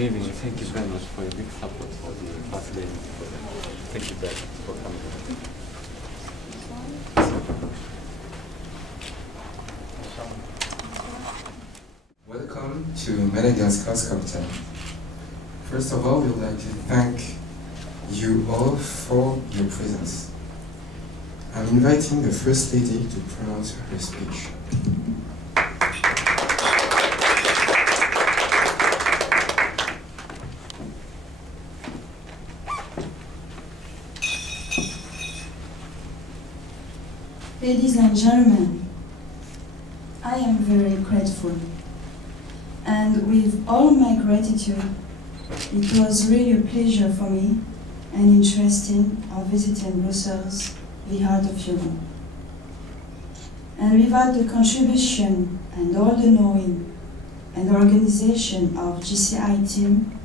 Good evening. Thank you very much for your big support for the First Lady. Thank you very much for coming. Welcome to Madagascar's capital. First of all, we would like to thank you all for your presence. I'm inviting the First Lady to pronounce her speech. Ladies and gentlemen, I am very grateful, and with all my gratitude, it was really a pleasure for me and interesting of visiting Brussels, the heart of Europe. And without the contribution and all the knowing and organization of GCI team,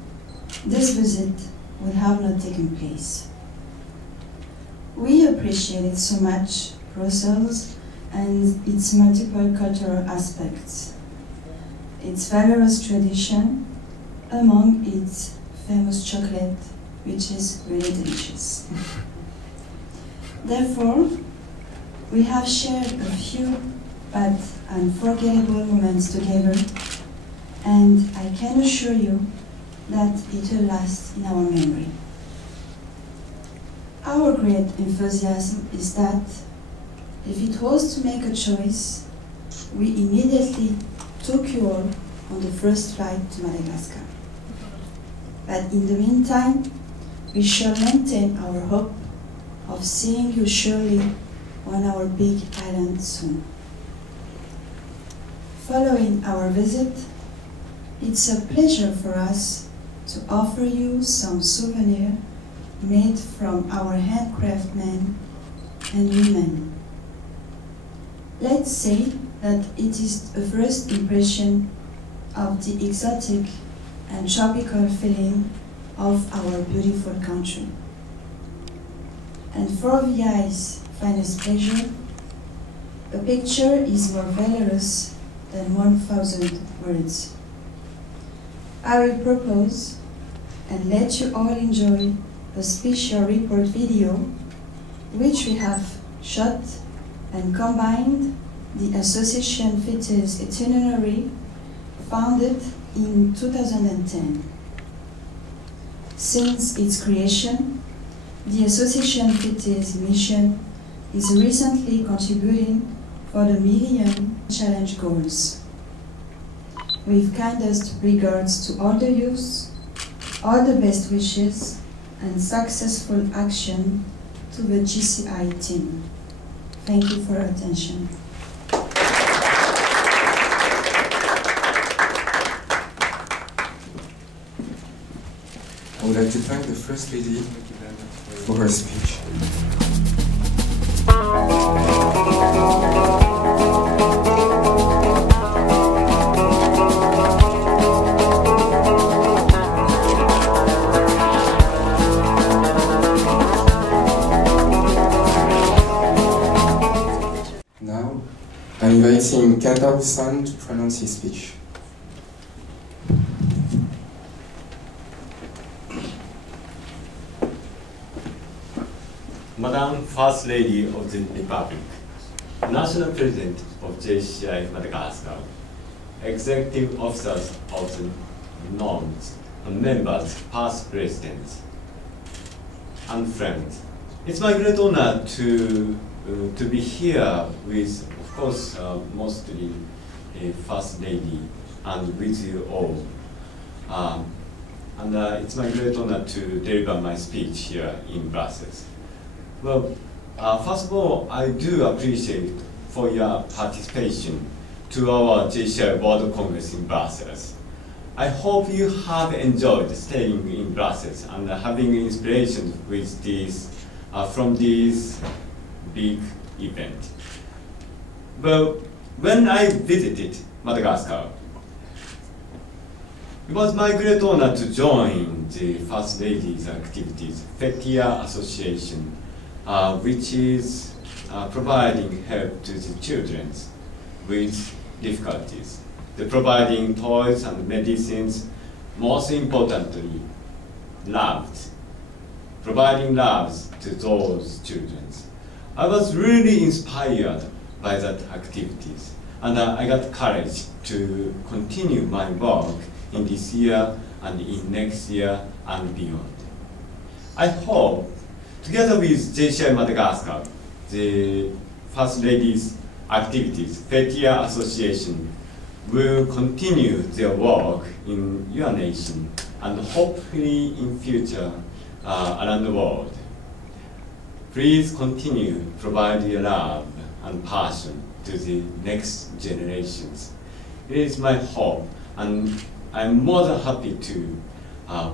this visit would have not taken place. We appreciate it so much, Brussels and its multiple cultural aspects, its valorous tradition, among its famous chocolate, which is really delicious. Therefore, we have shared a few but unforgettable moments together, and I can assure you that it will last in our memory. Our great enthusiasm is that if it was to make a choice, we immediately took you all on the first flight to Madagascar. But in the meantime, we shall maintain our hope of seeing you surely on our big island soon. Following our visit, it's a pleasure for us to offer you some souvenirs made from our handcraft men and women. Let's say that it is a first impression of the exotic and tropical feeling of our beautiful country. And for the eye's finest pleasure, a picture is more valorous than 1,000 words. I will propose and let you all enjoy a special report video which we have shot and combined the Association Fitia's itinerary founded in 2010. Since its creation, the Association Fitia's mission is recently contributing for the Millennium Challenge goals. With kindest regards to all the youth, all the best wishes and successful action to the GCI team. Thank you for your attention. I would like to thank the First Lady for her speech. Now, I'm inviting Kanta-san to pronounce his speech. Madam First Lady of the Republic, National President of GCI Madagascar, Executive Officers of the norms, and members, past presidents, and friends. It's my great honor to be here with, of course, mostly a First Lady and with you all. It's my great honor to deliver my speech here in Brussels. Well, first of all, I do appreciate for your participation to our GCI World Congress in Brussels. I hope you have enjoyed staying in Brussels and having inspiration with this, from this big event. Well, when I visited Madagascar, it was my great honor to join the First Lady's activities, Fitia Association, which is providing help to the children with difficulties. They're providing toys and medicines most importantly, loved, providing love to those children. I was really inspired by that activities, and I got courage to continue my work in this year and in next year and beyond. I hope, together with JCI Madagascar, the First Lady's activities, Fitia Association, will continue their work in your nation and hopefully in future around the world. Please continue to provide your love and passion to the next generations. It is my hope, and I'm more than happy to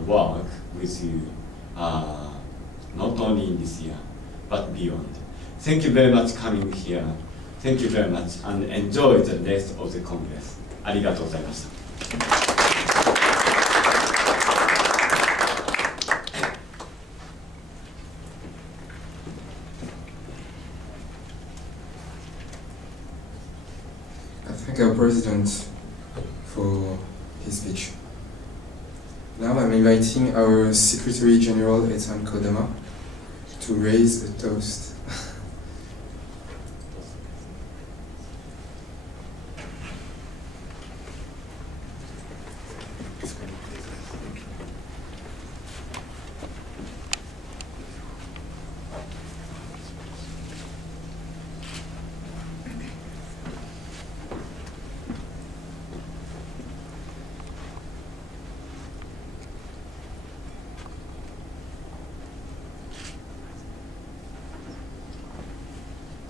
work with you, not only in this year, but beyond. Thank you very much for coming here. Thank you very much, and enjoy the rest of the Congress. ありがとうございました。I thank our President for his speech. Now I'm inviting our Secretary General to raise a toast.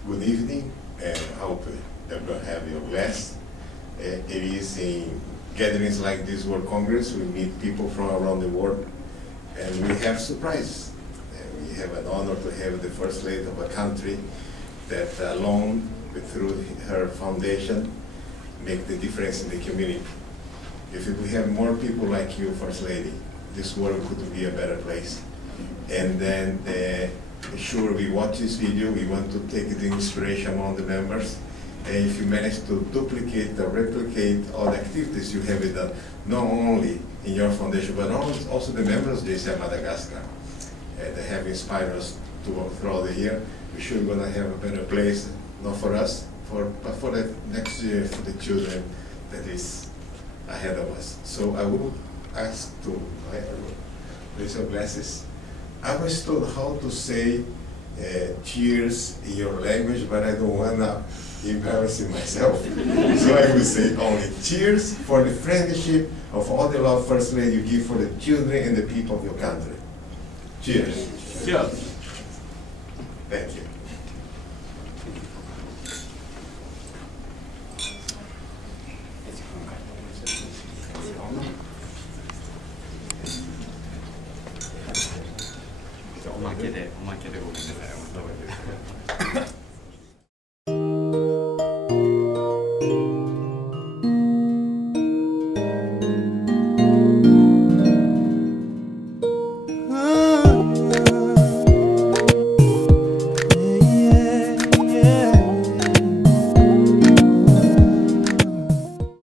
Good evening, and I hope everyone have your glass. It is in gatherings like this World Congress, we meet people from around the world, and we have surprises. And we have an honor to have the First Lady of a country that alone, through her foundation, make the difference in the community. If we have more people like you, First Lady, this world could be a better place. And then sure, we watch this video, we want to take the inspiration among the members. And if you manage to duplicate or replicate all the activities you have done, not only in your foundation, but also the members of JCI Madagascar, they have inspired us throughout the year. We're sure going to have a better place, not for us, but for the next year, for the children that is ahead of us. So I would ask to raise your glasses. I was told how to say cheers in your language, but I don't want to embarrass myself. So I will say only cheers for the friendship of all the love First Lady you give for the children and the people of your country. Cheers. Cheers. Thank you.